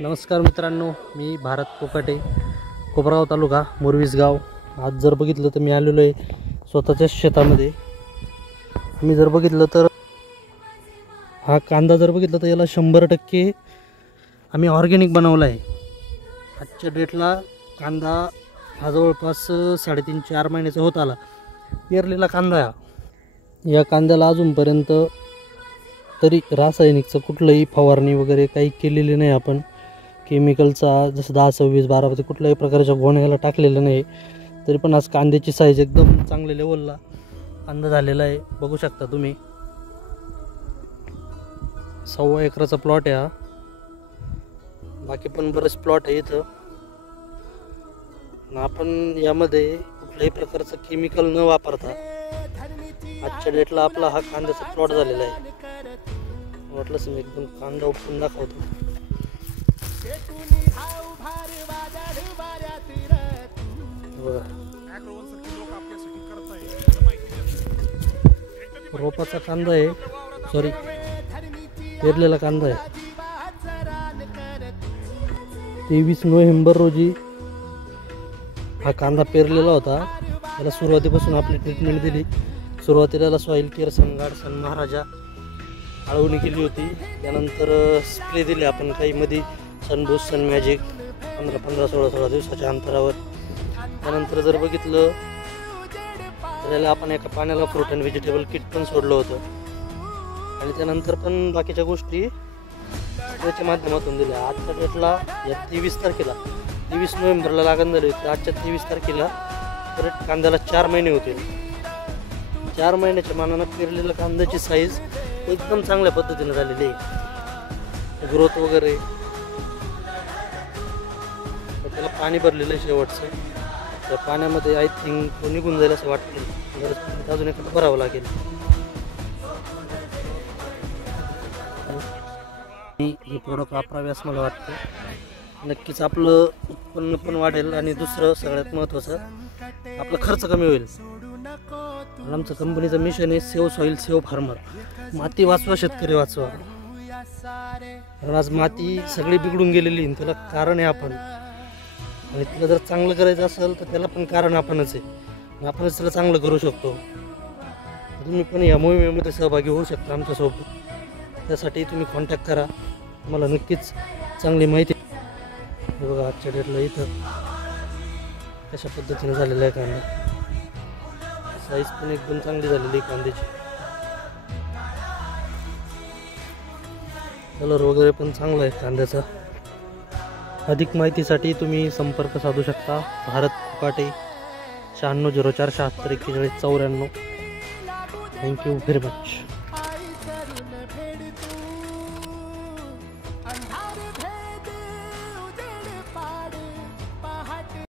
नमस्कार मित्रांनो, मी भारत कोकाटे, कोपरगाव तालुका मोरवीस गाव. आज जर बघितलं तर मी आलेलो आहे स्वतःच्या शेतामध्ये. मी जर बघितलं तर हा कांदा जर बघितलं तर याला 100% आम्ही ऑर्गॅनिक बनवला आहे. आजच्या डेटला कांदा हा जवळपास 3.5-4 महिन्याचा होत आला. पेरलेला कांदा. या कांद्याला अजूनपर्यंत तरी रासायनिकचं कुठलंही फवारणी वगैरे काही केलेली नाही. आपण केमिकलचा जसं 10, 26, 12 कुठल्याही प्रकारच्या गोण्याला टाकलेलं नाही. तरी पण आज कांद्याची साईज एकदम चांगल्या लेवलला कांदा झालेला आहे. बघू शकता तुम्ही. 1.25 एकराचा प्लॉट आहे हा. बाकी पण बरेच प्लॉट आहे इथं. आपण यामध्ये कुठल्याही प्रकारचं केमिकल न वापरता आजच्या डेटला आपला हा कांद्याचा प्लॉट झालेला आहे. वाटलंच मी एकदम कांदा उपटून दाखवतो. रोपाचा कांदा आहे, सॉरी पेरलेला कांदा आहे. 23 नोव्हेंबर रोजी हा कांदा पेरलेला होता. त्याला सुरुवातीपासून आपली ट्रीटमेंट दिली. सुरुवातीला सॉईल केअर, सनगार्ड, सन महाराजा आळवणी केली होती. त्यानंतर स्प्रे दिले आपण काही मध्ये, सनबूस्ट, सन मॅजिक 15-15, 16-16 दिवसाच्या अंतरावर. त्यानंतर जर बघितलं तर याला आपण एका पाण्याला फ्रूट अँड व्हेजिटेबल किट पण सोडलं होतं. आणि त्यानंतर पण बाकीच्या गोष्टी त्याच्या माध्यमातून दिल्या. आजच्या डेटला या 23 तारखेला 23 नोव्हेंबरला लागण झाली होती. आजच्या 23 तारखेला परत कांद्याला 4 महिने होते. 4 महिन्याच्या मानानं पेरलेल्या कांद्याची साईज एकदम चांगल्या पद्धतीने झालेली आहे. ग्रोथ वगैरे. त्याला पाणी भरलेलं आहे शेवटचं. त्या पाण्यामध्ये आय थिंक तो निघून जाईल असं वाटतं. अजून एखादं भरावं लागेल. हे प्रोडक्ट वापरावे असं मला वाटतं. नक्कीच आपलं उत्पन्न पण वाढेल आणि दुसरं सगळ्यात महत्त्वाचं आपला खर्च कमी होईल. आमचं कंपनीचं मिशन आहे सेव्ह सॉईल सेव्ह फार्मर. माती वाचवा, शेतकरी वाचवा. कारण आज माती सगळी बिघडून गेलेली आहे. त्याला कारण आहे आपण. आणि तिला जर चांगलं करायचं असेल तर त्याला पण कारण आपणच आहे. आपणच त्याला चांगलं करू शकतो. तुम्ही पण या मोहिमेमध्ये सहभागी होऊ शकता आमच्यासोबत. त्यासाठी तुम्ही कॉन्टॅक्ट करा. तुम्हाला नक्कीच चांगली माहिती. बघा आजच्या डेटला इथं कशा पद्धतीने झालेलं आहे कांदा. साईज पण एकदम चांगली झालेली आहे कांद्याची. कलर वगैरे पण चांगला आहे कांद्याचा. अधिक माहितीसाठी तुम्ही संपर्क साधू शकता. Bharat Kokate 9604 76 41 94. Thank you very much.